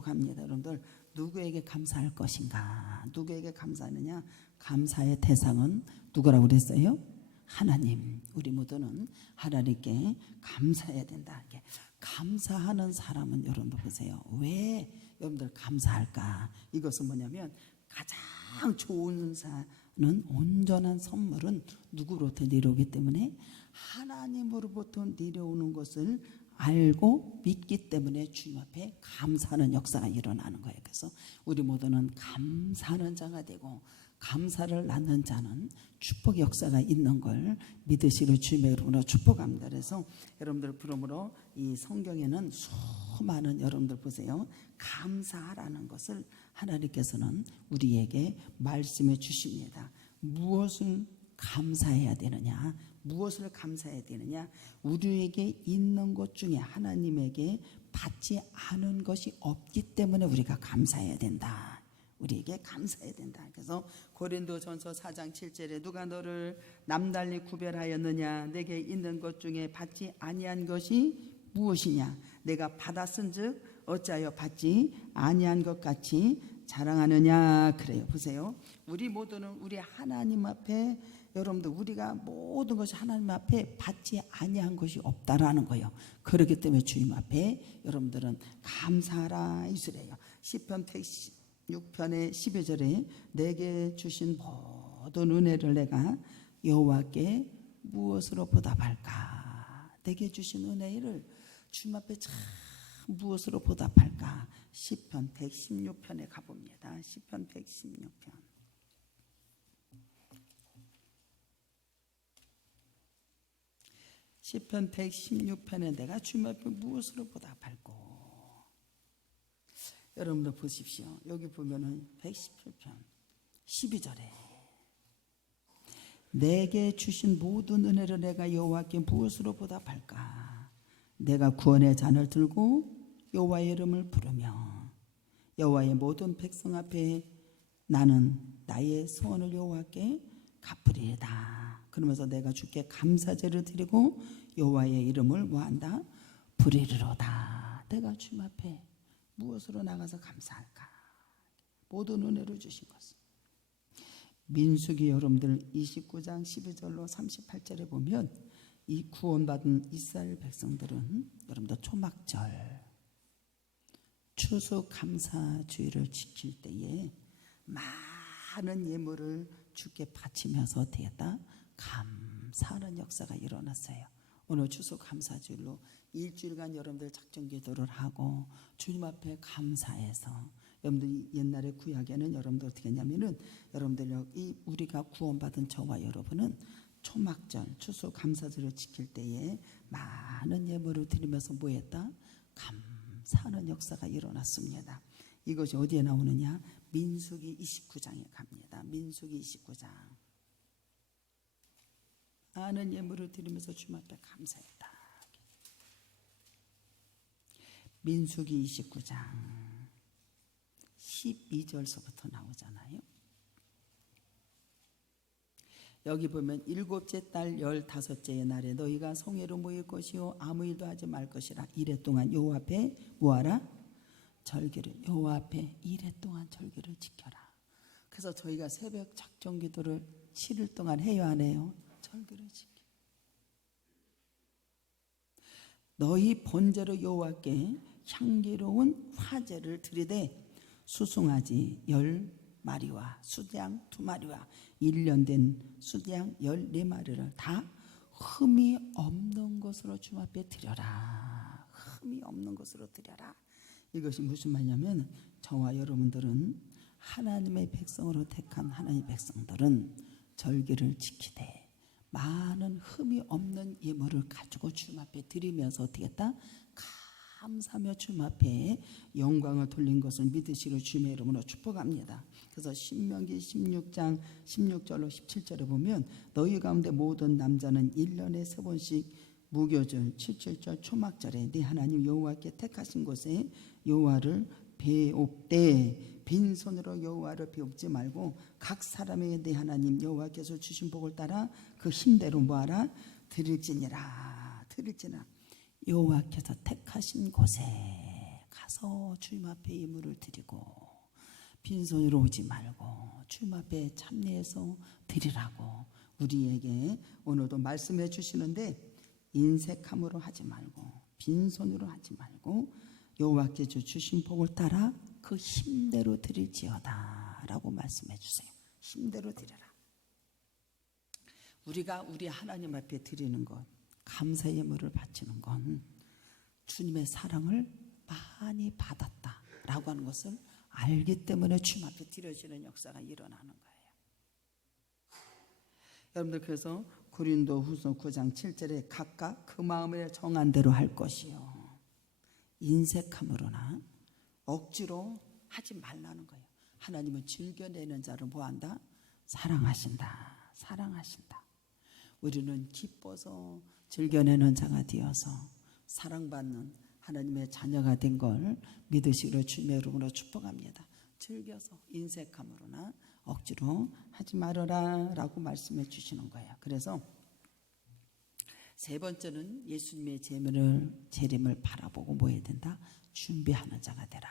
갑니다. 여러분들 누구에게 감사할 것인가? 누구에게 감사하느냐? 감사의 대상은 누구라고 그랬어요? 하나님. 우리 모두는 하나님께 감사해야 된다. 이렇게 감사하는 사람은 여러분들 보세요. 왜 여러분들 감사할까? 이것은 뭐냐면 가장 좋은 사는 온전한 선물은 누구로부터 내려오기 때문에 하나님으로부터 내려오는 것을 알고 믿기 때문에 주님 앞에 감사하는 역사가 일어나는 거예요. 그래서 우리 모두는 감사하는 자가 되고 감사를 낳는 자는 축복 역사가 있는 걸 믿으시기를 주님의 이름으로 축복합니다. 그래서 여러분들 그러므로 이 성경에는 수많은 여러분들 보세요. 감사하라는 것을 하나님께서는 우리에게 말씀해 주십니다. 무엇을 감사해야 되느냐? 무엇을 감사해야 되느냐? 우리에게 있는 것 중에 하나님에게 받지 않은 것이 없기 때문에 우리가 감사해야 된다. 우리에게 감사해야 된다. 그래서 고린도전서 4장 7절에 누가 너를 남달리 구별하였느냐? 내게 있는 것 중에 받지 아니한 것이 무엇이냐? 내가 받았은즉 어찌하여 받지 아니한 것 같이 자랑하느냐? 그래요. 보세요. 우리 모두는 우리 하나님 앞에 여러분들 우리가 모든 것이 하나님 앞에 받지 아니한 것이 없다라는 거예요. 그렇기 때문에 주님 앞에 여러분들은 감사하라 이스래요. 시편 106편의 12절에 내게 주신 모든 은혜를 내가 여호와께 무엇으로 보답할까? 내게 주신 은혜를 주님 앞에 참 무엇으로 보답할까? 시편 116편에 가봅니다. 시편 116편. 시편 116편에 내가 주님 앞에 무엇으로 보답할꼬? 여러분들 보십시오. 여기 보면은 117편 12절에 내게 주신 모든 은혜를 내가 여호와께 무엇으로 보답할까? 내가 구원의 잔을 들고 여호와의 이름을 부르며 여호와의 모든 백성 앞에 나는 나의 소원을 여호와께 갚으리이다. 그러면서 내가 주께 감사제를 드리고 여호와의 이름을 뭐한다? 부르리로다. 내가 주님 앞에 무엇으로 나가서 감사할까? 모든 은혜를 주신 것을. 민수기 여러분들 29장 12절로 38절에 보면 이 구원받은 이스라엘 백성들은 여러분들 초막절 추수감사주의를 지킬 때에 많은 예물을 주께 바치면서 되었다 감사하는 역사가 일어났어요. 오늘 추수감사주일로 일주일간 여러분들 작정기도를 하고 주님 앞에 감사해서 여러분들 옛날에 구약에는 여러분들 어떻게 했냐면은 여러분들 이 우리가 구원받은 저와 여러분은 초막절 추수감사주일을 지킬 때에 많은 예물을 드리면서 뭐했다? 감사하는 역사가 일어났습니다. 이것이 어디에 나오느냐? 민수기 29장에 갑니다. 민수기 29장. 많은 예물을 드리면서 주님 앞에 감사했다. 민수기 29장 12절서부터 나오잖아요. 여기 보면 일곱째 달 15째의 날에 너희가 성회로 모일 것이요 아무 일도 하지 말 것이라. 이래 동안 여호와 앞에 뭐하라? 절기를. 여호와 앞에 이래 동안 절기를 지켜라. 그래서 저희가 새벽 작정기도를 7일 동안 해요 안 해요? 절기를 지켜. 너희 번제로 여호와께 향기로운 화제를 드리되 수송아지 10마리와 수양 2마리와 1년 된 수양 14마리를 다 흠이 없는 것으로 주님 앞에 드려라. 흠이 없는 것으로 드려라. 이것이 무슨 말이냐면 저와 여러분들은 하나님의 백성으로 택한 하나님의 백성들은 절기를 지키되 많은 흠이 없는 예물을 가지고 주님 앞에 드리면서 어떻게 했다? 감사하며 주님 앞에 영광을 돌린 것을 믿으시기를 주님의 이름으로 축복합니다. 그래서 신명기 16장 16절로 17절에 보면 너희 가운데 모든 남자는 1년에 3번씩 무교절 7.7절 초막절에 네 하나님 여호와께 택하신 곳에 여호와를 배옵되 빈손으로 여호와를 배웁지 말고 각 사람에게 네 하나님 여호와께서 주신 복을 따라 그 힘대로 뭐하라? 드릴지니라. 여호와께서 택하신 곳에 가서 주님 앞에 예물을 드리고 빈손으로 오지 말고 주님 앞에 참여해서 드리라고 우리에게 오늘도 말씀해 주시는데, 인색함으로 하지 말고 빈손으로 하지 말고 여호와께 주신 복을 따라 그 힘대로 드릴지어다 라고 말씀해 주세요. 힘대로 드려라. 우리가 우리 하나님 앞에 드리는 것, 감사 예물을 바치는 건 주님의 사랑을 많이 받았다라고 하는 것을 알기 때문에 주님 앞에 드려지는 역사가 일어나는 거예요. 여러분들, 그래서 고린도후서 9장 7절에 각각 그 마음에 정한 대로 할 것이요, 인색함으로나 억지로 하지 말라는 거예요. 하나님은 즐겨내는 자를 뭐한다? 사랑하신다. 사랑하신다. 우리는 기뻐서 즐겨내는 자가 되어서 사랑받는 하나님의 자녀가 된 걸 믿으시기로 주님의 이름으로 축복합니다. 즐겨서 인색함으로나 억지로 하지 말아라 라고 말씀해 주시는 거예요. 그래서 세 번째는 예수님의 재림을 바라보고 뭐 해야 된다? 준비하는 자가 되라.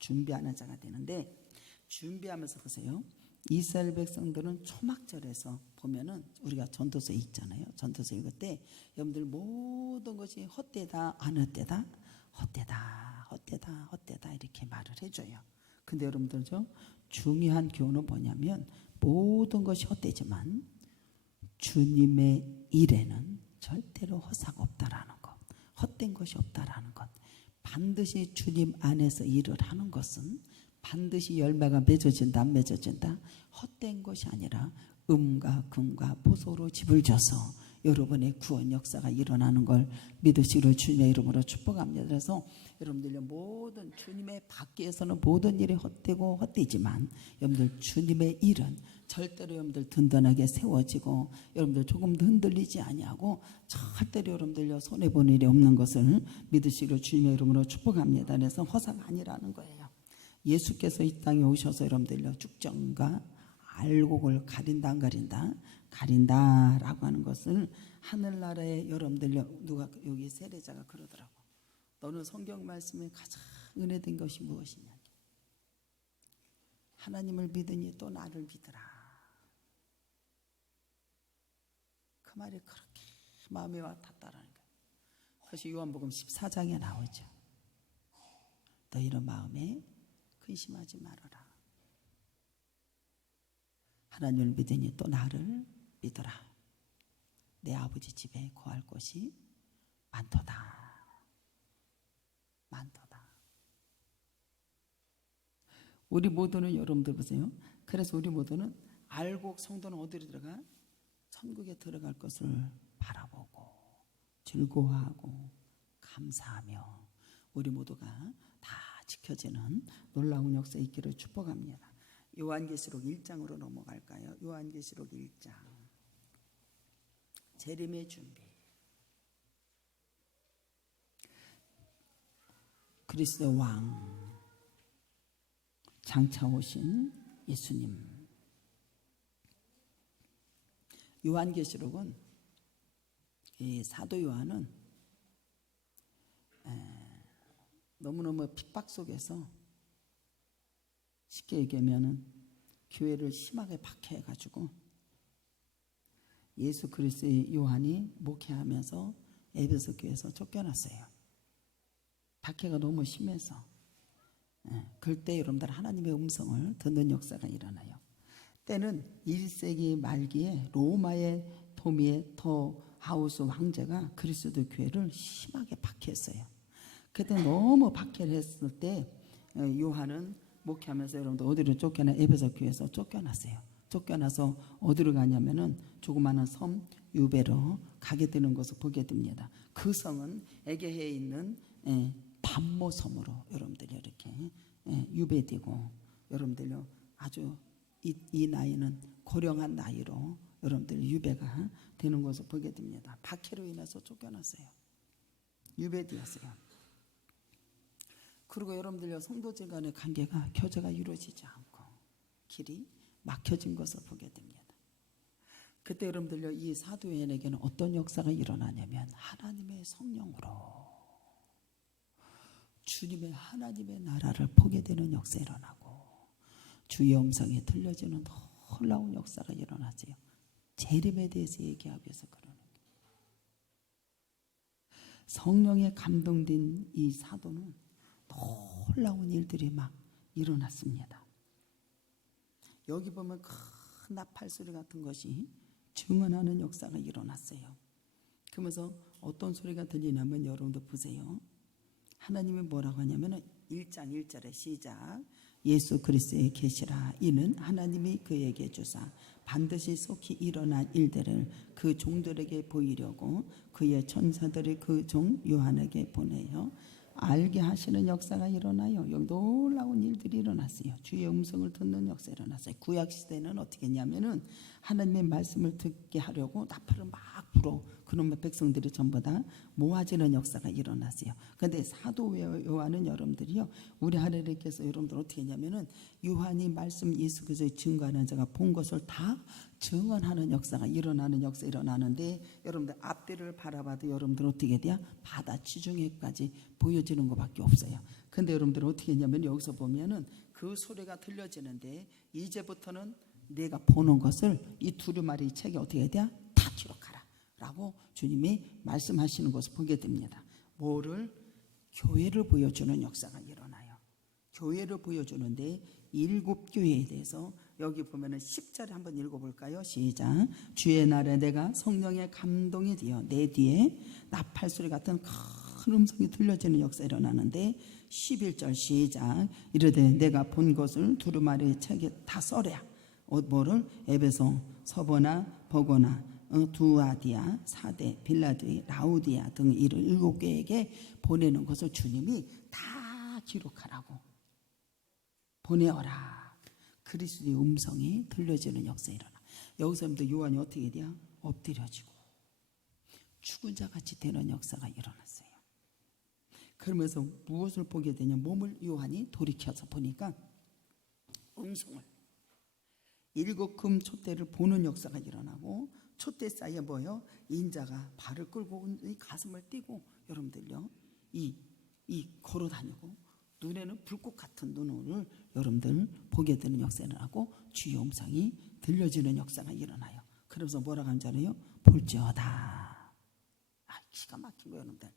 준비하는 자가 되는데, 준비하면서 보세요. 이스라엘 백성들은 초막절에서 보면은 우리가 전도서 읽잖아요. 전도서 읽을 때 여러분들 모든 것이 헛되다 안 헛되다? 헛되다 헛되다 헛되다 이렇게 말을 해줘요. 근데 여러분들 중요한 교훈은 뭐냐면, 모든 것이 헛되지만 주님의 일에는 절대로 허사가 없다라는 것, 헛된 것이 없다라는 것. 반드시 주님 안에서 일을 하는 것은 반드시 열매가 맺어진다 안 맺어진다? 헛된 것이 아니라 음과 금과 보소로 집을 져서 여러분의 구원 역사가 일어나는 걸 믿으시기로 주님의 이름으로 축복합니다. 그래서 여러분들 모든 주님의 밖에서는 모든 일이 헛되고 헛되지만 여러분들 주님의 일은 절대로 여러분들 든든하게 세워지고 여러분들 조금도 흔들리지 아니하고 절대로 여러분들 손해보는 일이 없는 것을 믿으시기로 주님의 이름으로 축복합니다. 그래서 허사가 아니라는 거예요. 예수께서 이 땅에 오셔서 여러분들 축정과 알곡을 가린다 안 가린다? 가린다라고 하는 것을 하늘나라의 여러분들, 누가 여기 세례자가 그러더라고. 너는 성경 말씀에 가장 은혜된 것이 무엇이냐? 하나님을 믿으니 또 나를 믿으라. 그 말이 그렇게 마음에 와닿다라는 거예요. 그것이 요한복음 14장에 나오죠. 너희는 마음에 근심하지 말아라. 하나님을 믿으니 또 나를 믿어라. 내 아버지 집에 거할 곳이 많도다. 많도다. 우리 모두는, 여러분들 보세요. 그래서 우리 모두는 알곡 성도는 어디로 들어가? 천국에 들어갈 것을 바라보고 즐거워하고 감사하며 우리 모두가 다 지켜지는 놀라운 역사 있기를 축복합니다. 요한계시록 1장으로 넘어갈까요? 요한계시록 1장. 재림의 준비. 그리스도 왕 장차 오신 예수님. 요한계시록은, 이 사도 요한은 너무너무 핍박 속에서, 쉽게 얘기하면은 교회를 심하게 박해해가지고 예수 그리스도의 요한이 목회하면서 에베소 교회에서 쫓겨났어요. 박해가 너무 심해서. 그때 여러분들 하나님의 음성을 듣는 역사가 일어나요. 때는 1세기 말기에 로마의 도미에터 하우스 황제가 그리스도 교회를 심하게 박해했어요. 그때 너무 박해를 했을 때 요한은 목회하면서 여러분들 어디로 쫓겨나? 에베소 교회에서 쫓겨났어요. 쫓겨나서 어디로 가냐면은 조그마한 섬 유베로 가게 되는 것을 보게 됩니다. 그 성은 에게해에 있는 반모섬으로 여러분들이 이렇게 유배되고, 여러분들요 아주 이 나이는 고령한 나이로 여러분들 유배가 되는 것을 보게 됩니다. 박해로 인해서 쫓겨났어요. 유배되었어요. 그리고 여러분들요 성도들 간의 관계가 교제가 이루어지지 않고 길이 막혀진 것을 보게 됩니다. 그때 여러분들요 이 사도요한에게는 어떤 역사가 일어나냐면 하나님의 성령으로 주님의 하나님의 나라를 보게 되는 역사 일어나고 주의 음성이 들려지는 놀라운 역사가 일어나세요. 재림에 대해서 얘기하기 위해서 그러는 거예요. 성령에 감동된 이 사도는 놀라운 일들이 막 일어났습니다. 여기 보면 큰 나팔 소리 같은 것이 증언하는 역사가 일어났어요. 그러면서 어떤 소리가 들리냐면 여러분도 보세요. 하나님이 뭐라고 하냐면 1장 1절의 시작. 예수 그리스도의 계시라. 이는 하나님이 그에게 주사 반드시 속히 일어날 일들을 그 종들에게 보이려고 그의 천사들이 그 종 요한에게 보내요. 알게 하시는 역사가 일어나요. 여기 놀라운 일들이 일어났어요. 주의 음성을 듣는 역사 일어났어요. 구약 시대는 어떻게 했냐면은 하나님의 말씀을 듣게 하려고 나팔을 막 불어. 그놈의 백성들이 전부 다 모아지는 역사가 일어났어요. 그런데 사도 요한은 여러분들이요, 우리 하나님께서 여러분들 어떻게 했냐면은 요한이 말씀 예수 그리스도의 증거하는 자가 본 것을 다 증언하는 역사가 일어나는데 여러분들 앞뒤를 바라봐도 여러분들 어떻게 돼요? 바다 지중해까지 보여지는 것밖에 없어요. 근데 여러분들 어떻게 했냐면 여기서 보면은 그 소리가 들려지는데 이제부터는 내가 보는 것을 이 두루마리 책에 어떻게 해야 돼요? 다 기록하라 라고 주님이 말씀하시는 것을 보게 됩니다. 뭐를? 교회를 보여주는 역사가 일어나요. 교회를 보여주는데 7교회에 대해서 여기 보면은 10절에 한번 읽어볼까요? 시작. 주의 날에 내가 성령의 감동이 되어 내 뒤에 나팔 소리 같은 큰 음성이 들려지는 역사 일어나는데 11절 시작. 이르되 내가 본 것을 두루마리 책에 다 써랴. 뭐를? 에베소, 서보나, 버고나, 두아디아, 사대, 빌라드이, 라우디아 등 이를 7교회에게 보내는 것을 주님이 다 기록하라고 보내어라. 그리스도의 음성이 들려지는 역사 일어나. 여기서부터 요한이 어떻게 돼요? 엎드려지고 죽은 자 같이 되는 역사가 일어났어요. 그러면서 무엇을 보게 되냐? 몸을 요한이 돌이켜서 보니까 음성을 7금 촛대를 보는 역사가 일어나고 촛대 사이에 뭐예요? 인자가 발을 끌고 이 가슴을 띄고 여러분들요 이 걸어 다니고 눈에는 불꽃 같은 눈을 여러분들 보게 되는 역사가 일어나고 주의 음성이 들려지는 역사가 일어나요. 그래서 뭐라고 하는 줄 알아요? 볼지어다. 기가 막힌 거예요, 여러분들.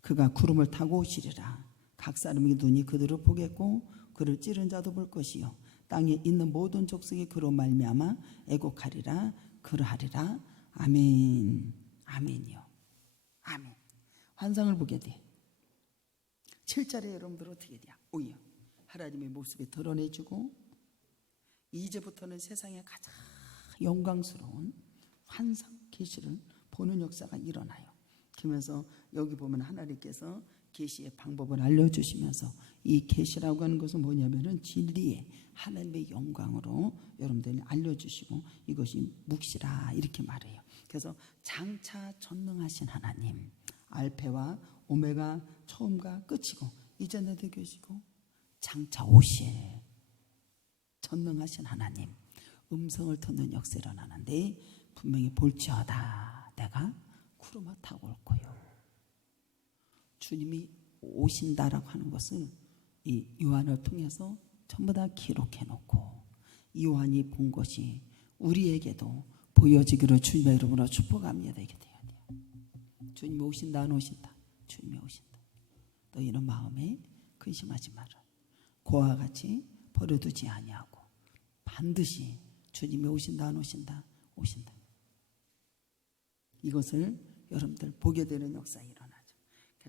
그가 구름을 타고 오시리라. 각 사람의 눈이 그들을 보겠고 그를 찌른 자도 볼 것이요 땅에 있는 모든 족속이 그로 말미암아 애곡하리라. 그러하리라. 아멘. 아멘이요. 아멘. 환상을 보게 돼. 7절에 여러분들 어떻게 돼요? 오히려 하나님의 모습이 드러내주고 이제부터는 세상에 가장 영광스러운 환상 계시를 보는 역사가 일어나요. 그러면서 여기 보면 하나님께서 계시의 방법을 알려주시면서 이 계시라고 하는 것은 뭐냐면은 진리의 하나님의 영광으로 여러분들이 알려주시고 이것이 묵시라 이렇게 말해요. 그래서 장차 전능하신 하나님, 알페와 오메가 처음과 끝이고 이전에도 계시고 장차 오실 전능하신 하나님 음성을 듣는 역사 일어나는데 분명히 볼지어다 내가 구름을 타고 올 거요. 주님이 오신다라고 하는 것은 이 요한을 통해서 전부 다 기록해 놓고 요한이 본 것이 우리에게도 보여지기를 주님의 이름으로 축복합니다. 이렇게 돼야 돼요. 주님이 오신다 안 오신다? 주님이 오신다. 너희는 마음에 근심하지 마라. 그와 같이 버려두지 아니하고 반드시 주님이 오신다 안 오신다? 오신다. 이것을 여러분들 보게 되는 역사가 일어나죠.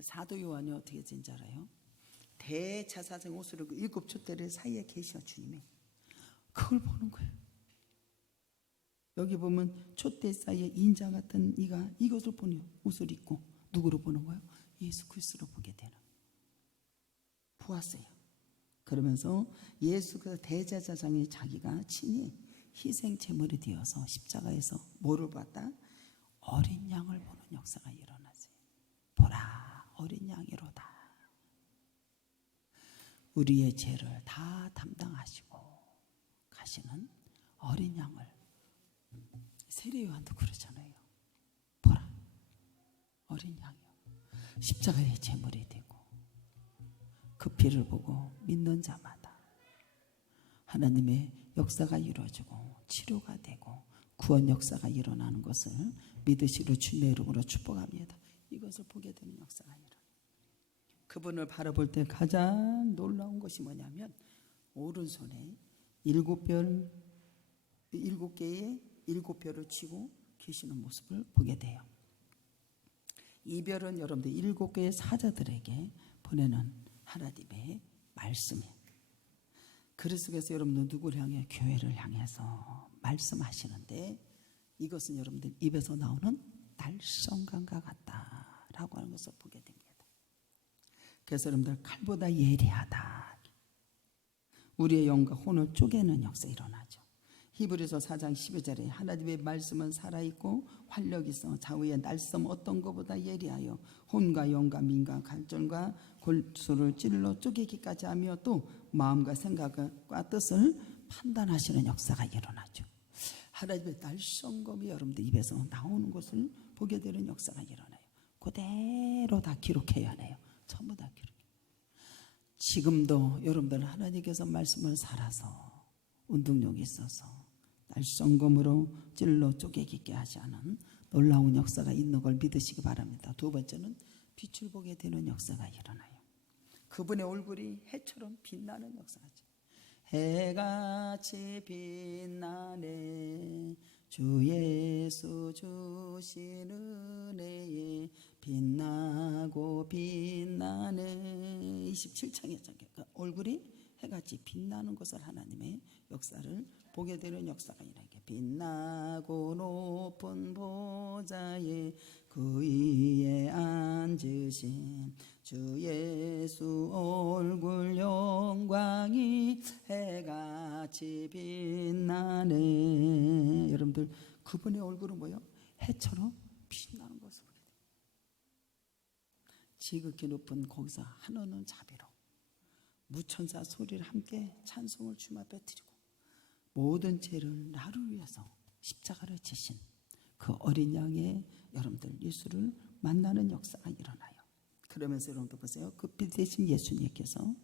사도 요한이 어떻게 된지 알아요? 대제사장 옷을 7촛대를 사이에 계셔 주님이. 그걸 보는 거예요. 여기 보면 촛대 사이에 인자 같은 이가 이것을 보는 옷을 입고 누구를 보는 거예요? 예수 그리스도를 보게 되는. 보았어요. 그러면서 예수 그 대제사장이 자기가 친히 희생 제물이 되어서 십자가에서 뭐를 봤다? 어린 양을 보는 역사가 일어났어요. 보라 어린 양이로다. 우리의 죄를 다 담당하시고 가시는 어린 양을. 세례요한도 그러잖아요. 보라 어린 양이요. 십자가의 제물이 되고 그 피를 보고 믿는 자마다 하나님의 역사가 이루어지고 치료가 되고 구원 역사가 일어나는 것을 믿으시로 주님의 이름으로 축복합니다. 이것을 보게 되는 역사가 일어나요. 그분을 바라볼 때 가장 놀라운 것이 뭐냐면 오른손에 7개의 7별을 쥐고 계시는 모습을 보게 돼요. 이 별은 여러분들 7개의 사자들에게 보내는 하나님의 말씀이에요. 그리스 속에서 여러분들 누구를 향해? 교회를 향해서 말씀하시는데 이것은 여러분들 입에서 나오는 날성강과 같다라고 하는 것을 보게 됩니다. 그래서 여러분들 칼보다 예리하다. 우리의 영과 혼을 쪼개는 역사 일어나죠. 히브리서 4장 12절에 하나님의 말씀은 살아있고 활력이 있어 좌우의 날섬 어떤 것보다 예리하여 혼과 영과 민과 갈증과 골수를 찔러 쪼개기까지 하며 또 마음과 생각과 뜻을 판단하시는 역사가 일어나죠. 하나님의 날성검이 여러분들 입에서 나오는 것을 보게 되는 역사가 일어나요. 그대로 다 기록해야 해요. 전부 다 기록. 지금도 여러분들 하나님께서 말씀을 살아서 운동력이 있어서 날성검으로 찔러 쪼개기게 하지 않은 놀라운 역사가 있는 걸 믿으시기 바랍니다. 두 번째는 빛을 보게 되는 역사가 일어나요. 그분의 얼굴이 해처럼 빛나는 역사죠. 해같이 빛나네 주 예수 주신 은혜에 빛나고 빛나네. 27장에 그러니까 얼굴이 해같이 빛나는 것을 하나님의 역사를 보게 되는 역사가 이렇게 빛나고 높은 보좌에 그 위에 앉으신 주 예수 얼굴 영광이 해같이 빛나네. 여러분들 그분의 얼굴은 뭐예요? 해처럼 빛나는 것을 보게 돼요. 지극히 높은 거기서 한없는 자비로 무천사 소리를 함께 찬송을 주님 앞에 드리고 모든 죄를 나를 위해서 십자가를 지신 그 어린 양의 여러분들 예수를 만나는 역사가 일어나요. 그러면서 여러분들 보세요. 그 빛 대신 예수님께서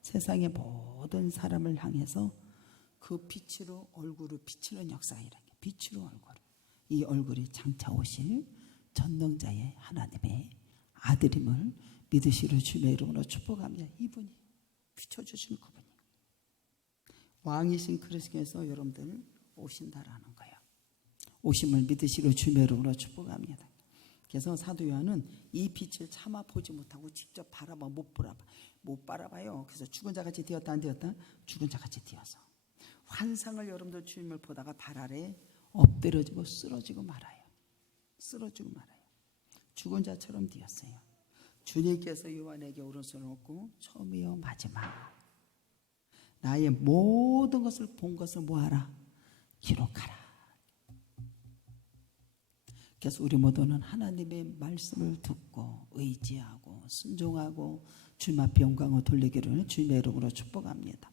세상의 모든 사람을 향해서 그 빛으로 얼굴을 비치는 역사가 일어나요. 빛으로 얼굴. 이 얼굴이 장차 오실 전능자의 하나님의 아들임을 믿으시려 주님의 이름으로 축복합니다. 이분이 비춰주시는 그분이 왕이신 그리스도께서 여러분들 오신다라는 거예요. 오심을 믿으시려 주님의 이름으로 축복합니다. 그래서 사도 요한은 이 빛을 차마 보지 못하고 직접 바라봐 못 바라봐요. 그래서 죽은 자같이 되었다 안 되었다? 죽은 자같이 되어서 환상을 여러분들 주님을 보다가 발 아래 엎드려지고 쓰러지고 말아요. 쓰러지고 말아요. 죽은 자처럼 되었어요. 주님께서 요한에게 오른손을 얹고 처음이요 마지막 나의 모든 것을 본 것을 뭐하라? 기록하라. 그래서 우리 모두는 하나님의 말씀을 듣고 의지하고 순종하고 주님 앞에 영광을 돌리기를 주님의 이름으로 축복합니다.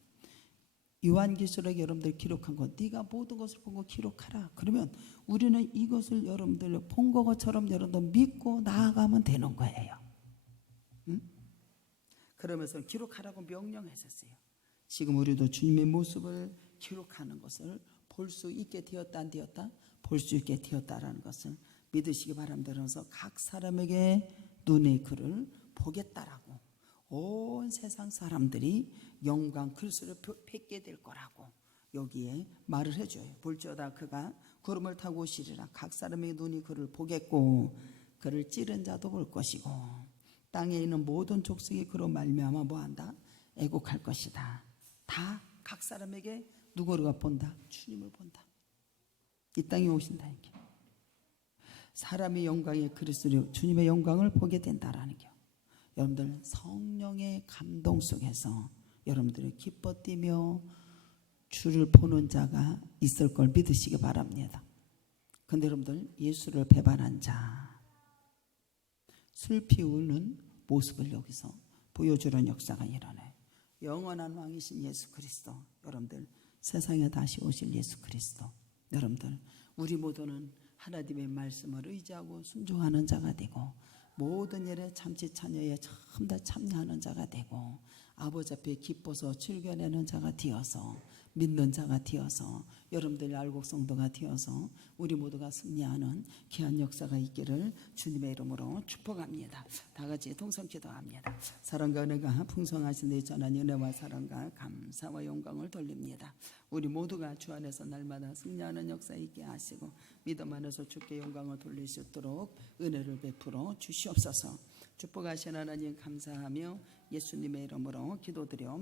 요한계시록에 여러분들 기록한 것, 네가 모든 것을 본 거 기록하라. 그러면 우리는 이것을 여러분들 본 것처럼 여러분들 믿고 나아가면 되는 거예요. 응? 그러면서 기록하라고 명령했었어요. 지금 우리도 주님의 모습을 기록하는 것을 볼 수 있게 되었다 안 되었다? 볼 수 있게 되었다라는 것을 믿으시기 바랍니다. 그래서 각 사람에게 눈의 글을 보겠다라고 온 세상 사람들이 영광 그리스도를 뵙게 될 거라고 여기에 말을 해줘요. 볼지어다 그가 구름을 타고 오시리라. 각 사람의 눈이 그를 보겠고 그를 찌른 자도 볼 것이고 땅에 있는 모든 족속이 그로 말미암아 뭐한다? 애곡할 것이다. 다 각 사람에게 누구를 본다? 주님을 본다. 이 땅에 오신다 이게. 사람의 영광의 그리스도 주님의 영광을 보게 된다라는 게. 여러분들 성령의 감동 속에서 여러분들이 기뻐 뛰며 주를 보는 자가 있을 걸 믿으시기 바랍니다. 그런데 여러분들 예수를 배반한 자 술 피우는 모습을 여기서 보여주는 역사가 일어나요. 영원한 왕이신 예수 그리스도 여러분들 세상에 다시 오실 예수 그리스도 여러분들 우리 모두는 하나님의 말씀을 의지하고 순종하는 자가 되고 모든 일에 참지 참여에 전부 다 참여하는 자가 되고 아버지 앞에 기뻐서 즐겨내는 자가 되어서 믿는 자가 되어서 여러분들 알곡 성도가 되어서 우리 모두가 승리하는 귀한 역사가 있기를 주님의 이름으로 축복합니다. 다 같이 동성 기도합니다. 사랑과 은혜가 풍성하신 내 전한 은혜와 사랑과 감사와 영광을 돌립니다. 우리 모두가 주 안에서 날마다 승리하는 역사 있게 하시고 믿음 안에서 주께 영광을 돌릴 수 있도록 은혜를 베풀어 주시옵소서. 축복하신 하나님 감사하며 예수님의 이름으로 기도드려